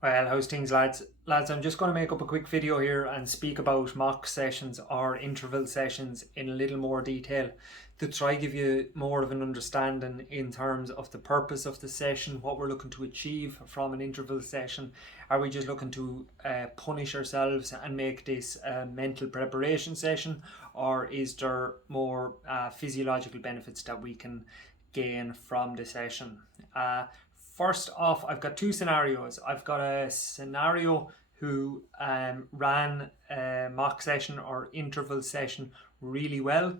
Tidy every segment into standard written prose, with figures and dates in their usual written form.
Well, how's things, lads? Lads, I'm just going to make up a quick video here and speak about mock sessions or interval sessions in a little more detail to try give you more of an understanding in terms of the purpose of the session, what we're looking to achieve from an interval session. Are we just looking to punish ourselves and make this a mental preparation session, or is there more physiological benefits that we can gain from the session? First off, I've got two scenarios. I've got a scenario who ran a mock session or interval session really well,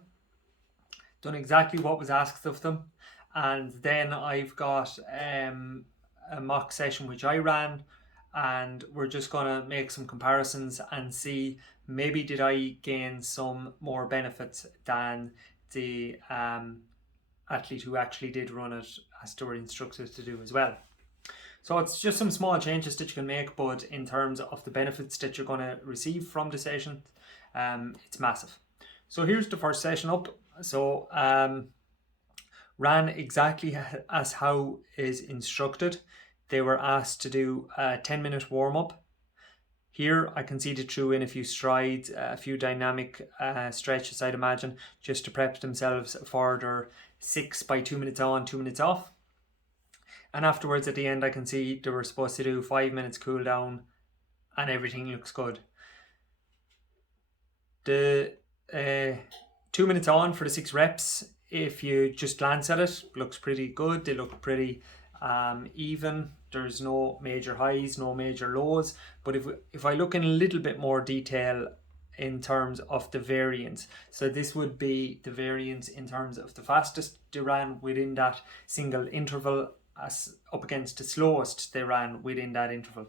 done exactly what was asked of them. And then I've got a mock session which I ran, and we're just going to make some comparisons and see maybe did I gain some more benefits than the athlete who actually did run it as they were instructed to do as well. So it's just some small changes that you can make, but in terms of the benefits that you're going to receive from the session, it's massive. So here's the first session up. So ran exactly as how is instructed. They were asked to do a 10-minute warm-up. Here I conceded through in a few strides, a few dynamic stretches, I'd imagine, just to prep themselves for their 6 by 2 minutes on, 2 minutes off. And afterwards at the end I can see they were supposed to do 5 minutes cool down and everything looks good. The 2 minutes on for the 6 reps, if you just glance at it, looks pretty good. They look pretty even. There's no major highs, no major lows. But if I look in a little bit more detail in terms of the variance, so this would be the variance in terms of the fastest they ran within that single interval as up against the slowest they ran within that interval.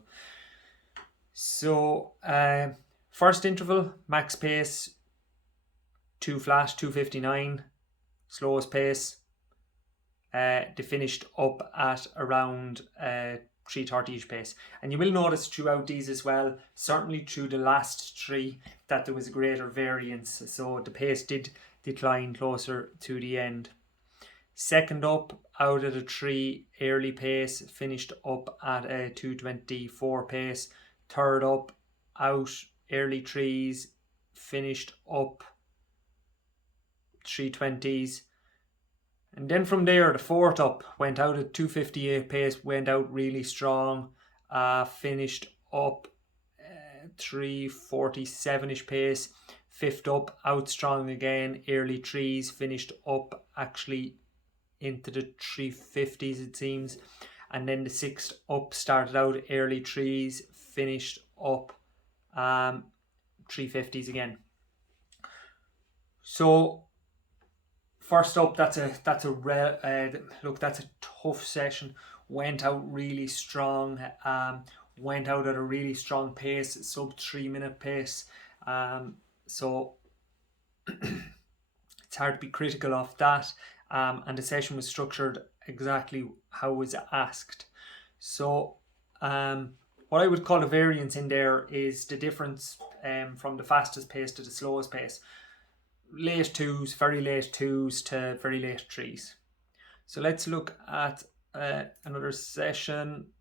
So first interval, max pace 2 flat 2:59, slowest pace they finished up at around 3:30ish pace. And you will notice throughout these as well, certainly through the last 3, that there was a greater variance, so the pace did decline closer to the end. Second up out of the 3, early pace finished up at a 2:24 pace. Third up out, early 3s, finished up 3:20s. And then from there, the fourth up went out at 2:58 pace, went out really strong, finished up 3:47ish pace. Fifth up, out strong again, early 3s, finished up actually into the 3:50s it seems. And then the sixth up started out early 3s, finished up 3:50s again. So first up, that's a tough session. Went out really strong. Went out at a really strong pace, sub 3-minute pace. So it's hard to be critical of that. And the session was structured exactly how it was asked. So what I would call a variance in there is the difference from the fastest pace to the slowest pace. Late 2s, very late 2s to very late 3s. So let's look at another session.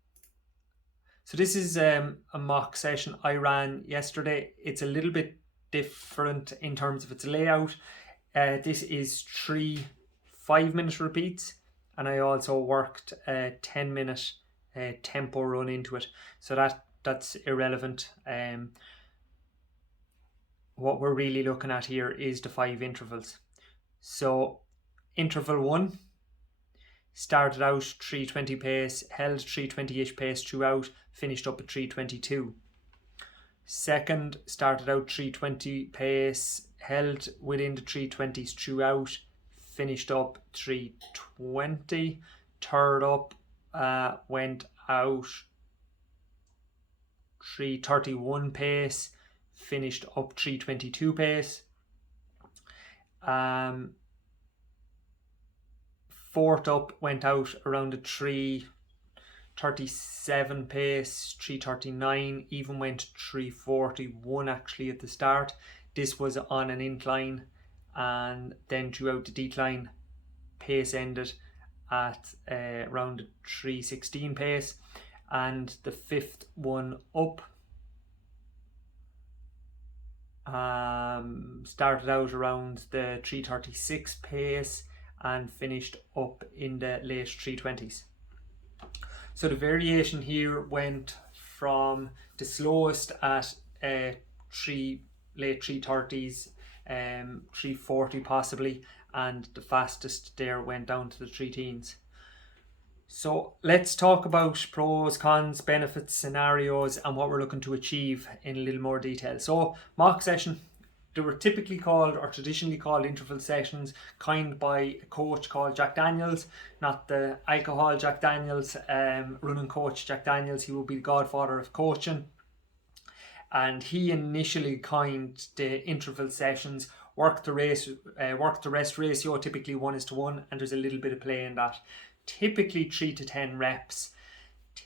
So this is a mock session I ran yesterday. It's a little bit different in terms of its layout. This is 3 5-minute repeats, and I also worked a 10-minute tempo run into it. So that's irrelevant. What we're really looking at here is the 5 intervals. So interval 1 started out 3:20 pace, held 3:20ish pace throughout, finished up at 3:22. Second started out 3:20 pace, held within the 3:20s throughout, finished up 3:20. Third up went out 3:31 pace, finished up 3:22 pace. Fourth up went out around a 3:37 pace, 3:39, even went 3:41 actually at the start. This was on an incline, and then throughout the decline, pace ended at around 3:16 pace. and the fifth one up started out around the 3:36 pace and finished up in the late 3:20s. So the variation here went from the slowest at late 3:30s, 3:40 possibly, and the fastest there went down to the 3 teens. So let's talk about pros, cons, benefits, scenarios, and what we're looking to achieve in a little more detail. So mock session, they were typically called or traditionally called interval sessions, coined by a coach called Jack Daniels, not the alcohol Jack Daniels, running coach Jack Daniels. He will be the godfather of coaching. And he initially coined the interval sessions, work to rest ratio, typically 1:1, and there's a little bit of play in that. Typically 3 to 10 reps,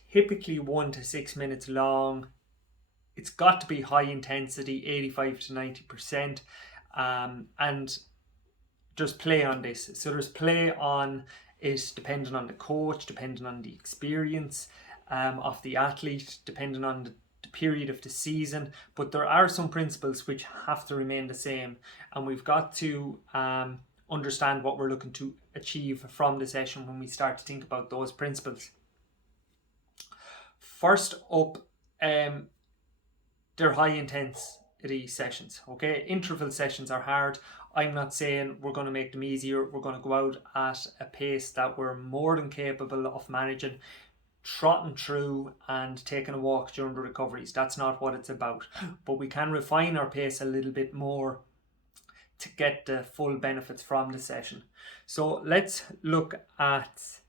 typically 1 to 6 minutes long. It's got to be high intensity, 85 to 90%, and there's play on this. So there's play on it depending on the coach, depending on the experience of the athlete, depending on the period of the season, but there are some principles which have to remain the same, and we've got to understand what we're looking to achieve from the session when we start to think about those principles. First up, they're high intensity sessions. Okay, interval sessions are hard. I'm not saying we're going to make them easier. We're going to go out at a pace that we're more than capable of managing, trotting through and taking a walk during the recoveries. That's not what it's about, but we can refine our pace a little bit more to get the full benefits from the session. So let's look at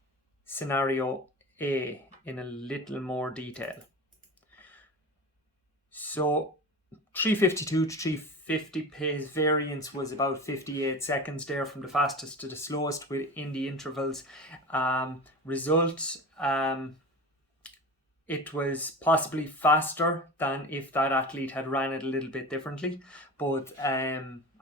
scenario A in a little more detail. So 3:52 to 3:50 pace variance was about 58 seconds there from the fastest to the slowest within the intervals. Results, it was possibly faster than if that athlete had ran it a little bit differently, but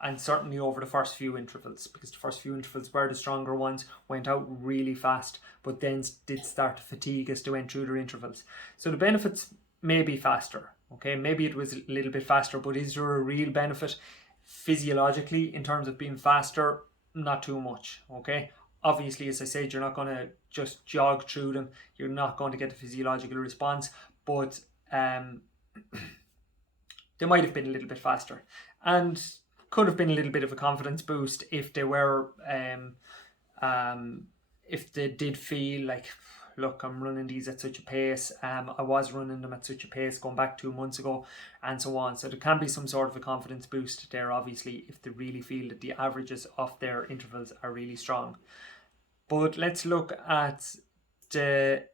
and certainly over the first few intervals, because the first few intervals were the stronger ones, went out really fast, but then did start to fatigue as they went through their intervals. So the benefits may be faster, okay, maybe it was a little bit faster, but is there a real benefit physiologically in terms of being faster? Not too much, okay. Obviously, as I said, you're not going to just jog through them. You're not going to get the physiological response, but they might have been a little bit faster and could have been a little bit of a confidence boost if they were, if they did feel like, look, I'm running these at such a pace. I was running them at such a pace going back 2 months ago, and so on. So there can be some sort of a confidence boost there, obviously, if they really feel that the averages of their intervals are really strong. But let's look at the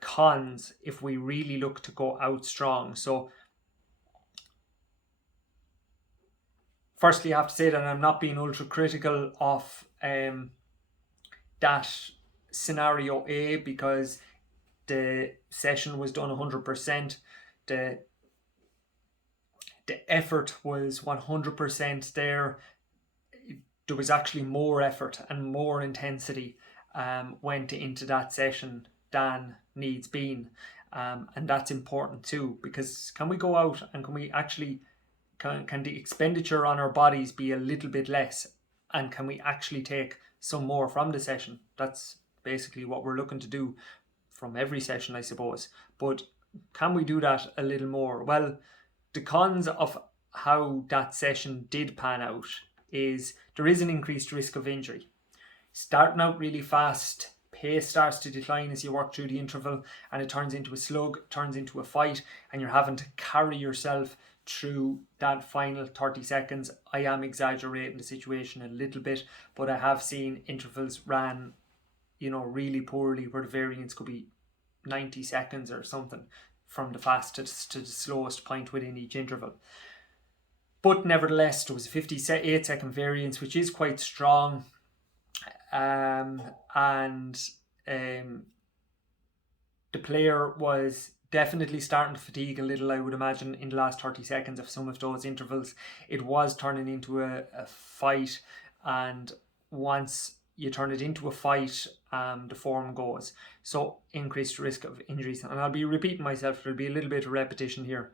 cons if we really look to go out strong. So firstly, I have to say that I'm not being ultra critical of that scenario A, because the session was done 100%. The effort was 100% there. There was actually more effort and more intensity went into that session than needs been, and that's important too, because can we go out and can we actually can the expenditure on our bodies be a little bit less, and can we actually take some more from the session? That's basically what we're looking to do from every session, I suppose. But can we do that a little more? Well, the cons of how that session did pan out is there is an increased risk of injury. Starting out really fast, pace starts to decline as you work through the interval, and it turns into a slug, turns into a fight, and you're having to carry yourself through that final 30 seconds. I am exaggerating the situation a little bit, but I have seen intervals ran, really poorly, where the variance could be 90 seconds or something from the fastest to the slowest point within each interval. But nevertheless, there was a 58-second variance, which is quite strong. The player was definitely starting to fatigue a little, I would imagine, in the last 30 seconds of some of those intervals. It was turning into a fight, and once you turn it into a fight, the form goes. So increased risk of injuries. And I'll be repeating myself, there'll be a little bit of repetition here.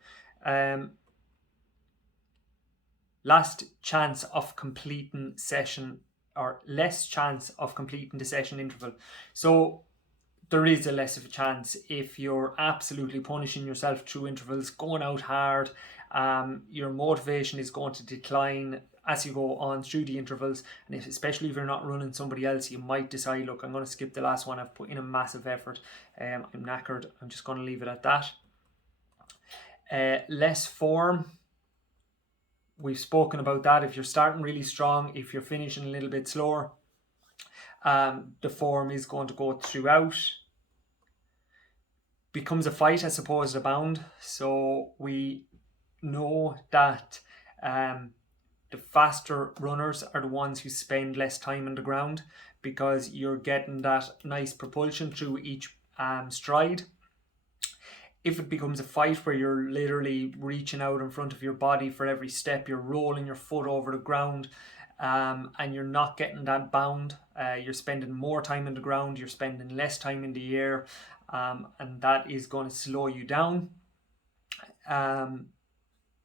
Last chance of completing session, or less chance of completing the session interval. So there is a less of a chance if you're absolutely punishing yourself through intervals, going out hard. Your motivation is going to decline as you go on through the intervals, and especially if you're not running somebody else, you might decide, look, I'm going to skip the last one, I've put in a massive effort, I'm knackered, I'm just going to leave it at that. Less form, we've spoken about that. If you're starting really strong, if you're finishing a little bit slower, the form is going to go throughout. Becomes a fight as opposed to a bound. So we know that the faster runners are the ones who spend less time on the ground, because you're getting that nice propulsion through each stride. If it becomes a fight where you're literally reaching out in front of your body for every step, you're rolling your foot over the ground, and you're not getting that bound, you're spending more time on the ground, you're spending less time in the air, and that is going to slow you down.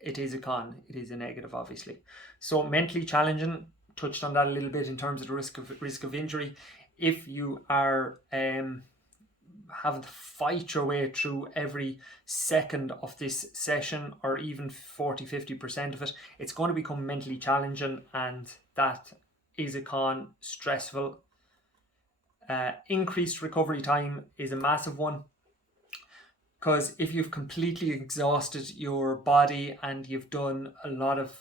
It is a con, it is a negative, obviously. So mentally challenging, touched on that a little bit in terms of the risk of injury. If you are having to fight your way through every second of this session, or even 40-50% of it, it's going to become mentally challenging, and that is a con, stressful. Increased recovery time is a massive one, because if you've completely exhausted your body and you've done a lot of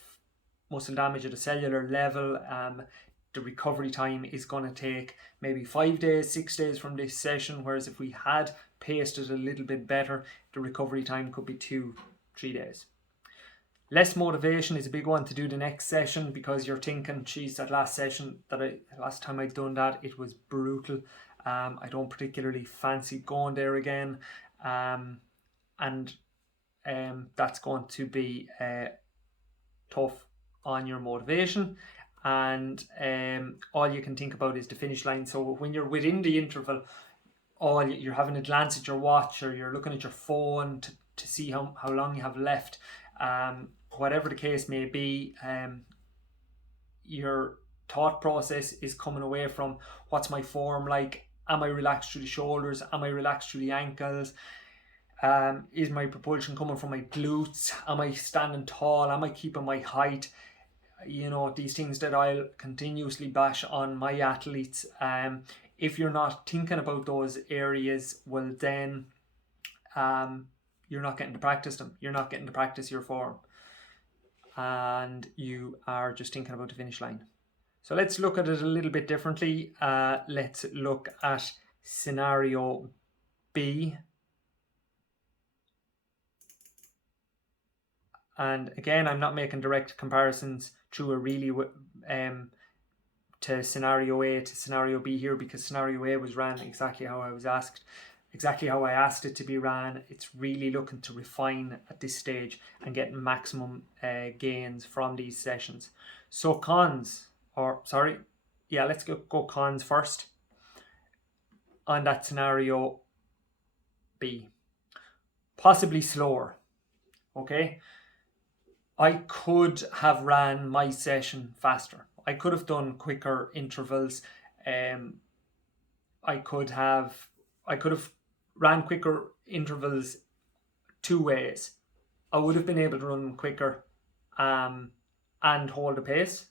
muscle damage at a cellular level, the recovery time is going to take maybe 5 days, 6 days from this session, whereas if we had paced it a little bit better, the recovery time could be 2-3 days. Less motivation is a big one to do the next session, because you're thinking, geez, that last session, last time I'd done that, it was brutal. I don't particularly fancy going there again. And that's going to be tough on your motivation. And all you can think about is the finish line. So when you're within the interval, you're having a glance at your watch, or you're looking at your phone to see how long you have left. Whatever the case may be, your thought process is coming away from, what's my form like? Am I relaxed through the shoulders? Am I relaxed through the ankles? Is my propulsion coming from my glutes? Am I standing tall? Am I keeping my height? You know, these things that I'll continuously bash on my athletes. If you're not thinking about those areas, well then you're not getting to practice them. You're not getting to practice your form, and you are just thinking about the finish line. So let's look at it a little bit differently. Let's look at scenario B. And again, I'm not making direct comparisons to scenario A to scenario B here, because scenario A was ran exactly how I was asked, exactly how I asked it to be ran. It's really looking to refine at this stage and get maximum gains from these sessions. So let's go cons first on that scenario B. Possibly slower, okay? I could have ran my session faster. I could have done quicker intervals. I could have ran quicker intervals 2 ways. I would have been able to run quicker and hold the pace,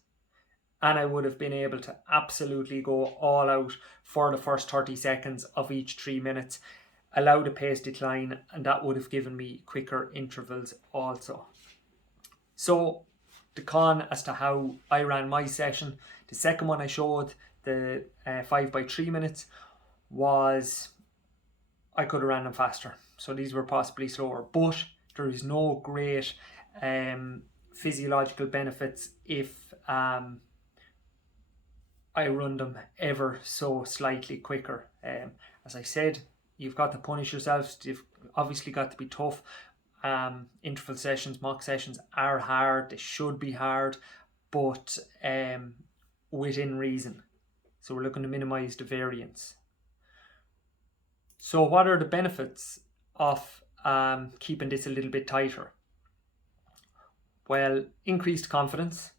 and I would have been able to absolutely go all out for the first 30 seconds of each 3 minutes, allow the pace decline, and that would have given me quicker intervals also. So the con as to how I ran my session, the second one I showed, the 5 by 3 minutes, was I could have ran them faster. So these were possibly slower, but there is no great physiological benefits if I run them ever so slightly quicker. As I said, you've got to punish yourself. You've obviously got to be tough. Interval sessions, mock sessions are hard. They should be hard, but within reason. So we're looking to minimize the variance. So what are the benefits of keeping this a little bit tighter? Well, increased confidence,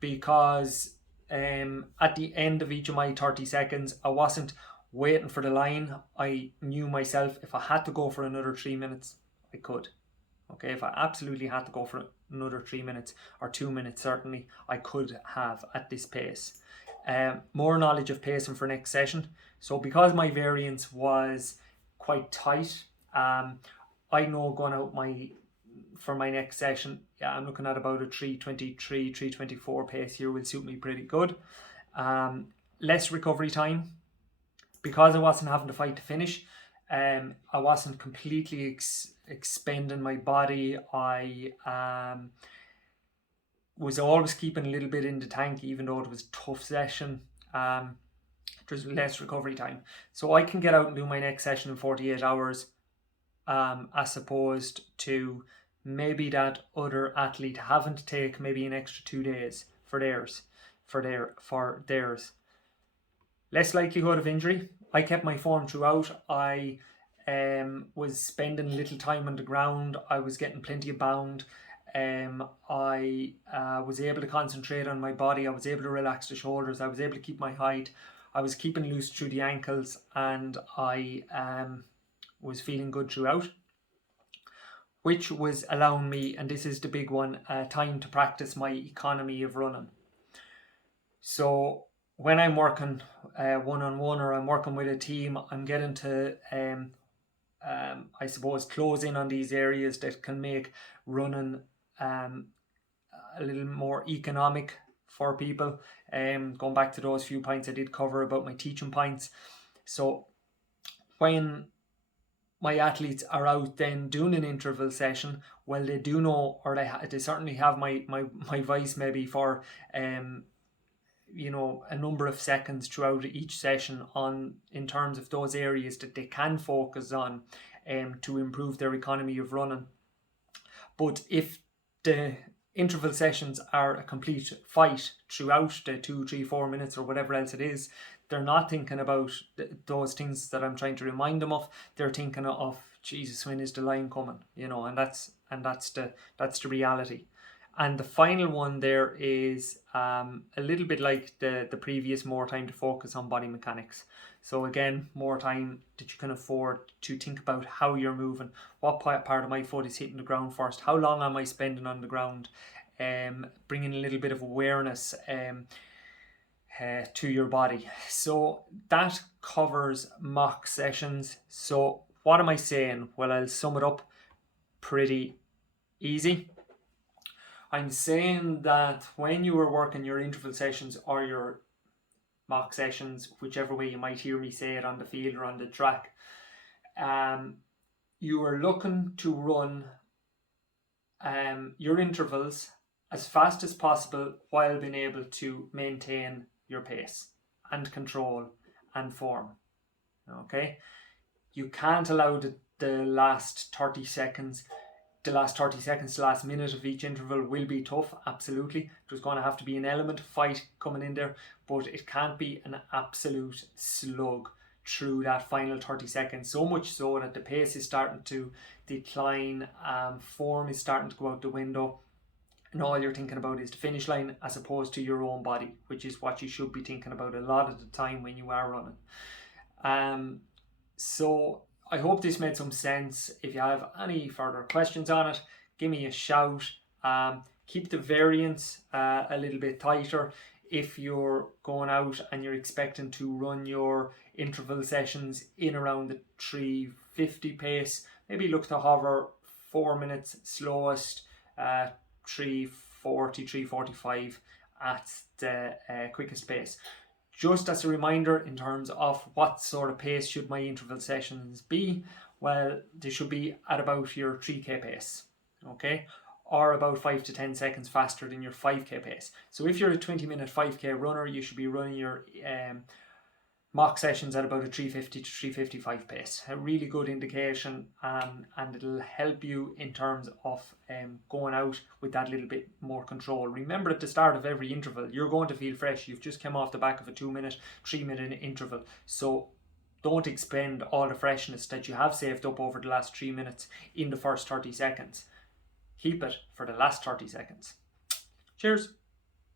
because at the end of each of my 30 seconds, I wasn't waiting for the line. I knew myself, if I had to go for another 3 minutes, I could. Okay, if I absolutely had to go for another 3 minutes or 2 minutes, certainly I could have at this pace. More knowledge of pacing for next session. So because my variance was quite tight, I know going out for my next session, yeah, I'm looking at about a 3:23, 3:24 pace here will suit me pretty good. Less recovery time, because I wasn't having to fight to finish. I wasn't completely expending my body. I was always keeping a little bit in the tank, even though it was a tough session. There's less recovery time, so I can get out and do my next session in 48 hours, as opposed to maybe that other athlete having to take maybe an extra 2 days for theirs. Less likelihood of injury. I kept my form throughout. I was spending little time on the ground. I was getting plenty of bound. I was able to concentrate on my body. I was able to relax the shoulders. I was able to keep my height. I was keeping loose through the ankles, and I was feeling good throughout, which was allowing me, and this is the big one, time to practice my economy of running. So when I'm working one-on-one, or I'm working with a team, I'm getting to, I suppose, close in on these areas that can make running a little more economic for people. Going back to those few points I did cover about my teaching points. So when my athletes are out then doing an interval session, well, they do know, or they certainly have my advice maybe for a number of seconds throughout each session in terms of those areas that they can focus on to improve their economy of running. But if the interval sessions are a complete fight throughout the 2, 3, 4 minutes or whatever else it is, they're not thinking about those things that I'm trying to remind them of. They're thinking of, Jesus, when is the line coming? And that's the reality. And the final one there is a little bit like the previous, more time to focus on body mechanics. So again, more time that you can afford to think about how you're moving. What part of my foot is hitting the ground first? How long am I spending on the ground? Bringing a little bit of awareness to your body. So that covers mock sessions. So what am I saying? Well, I'll sum it up pretty easy. I'm saying that when you are working your interval sessions or your mock sessions, whichever way you might hear me say it on the field or on the track, you are looking to run your intervals as fast as possible while being able to maintain your pace and control and form. Okay, you can't allow the last 30 seconds. The last minute of each interval will be tough, absolutely. There's going to have to be an element of fight coming in there, but it can't be an absolute slug through that final 30 seconds. So much so that the pace is starting to decline, form is starting to go out the window, and all you're thinking about is the finish line as opposed to your own body, which is what you should be thinking about a lot of the time when you are running. So I hope this made some sense. If you have any further questions on it, give me a shout. Keep the variance a little bit tighter. If you're going out and you're expecting to run your interval sessions in around the 3:50 pace, maybe look to hover 4 minutes slowest, 3:40, 3:45 at the quickest pace. Just as a reminder, in terms of what sort of pace should my interval sessions be, well, they should be at about your 3k pace, okay? Or about 5 to 10 seconds faster than your 5k pace. So if you're a 20-minute 5k runner, you should be running your mock sessions at about a 350 to 355 pace. A really good indication, and it'll help you in terms of going out with that little bit more control. Remember, at the start of every interval, you're going to feel fresh. You've just come off the back of a 2 minute, 3 minute interval. So don't expend all the freshness that you have saved up over the last 3 minutes in the first 30 seconds. Keep it for the last 30 seconds. Cheers.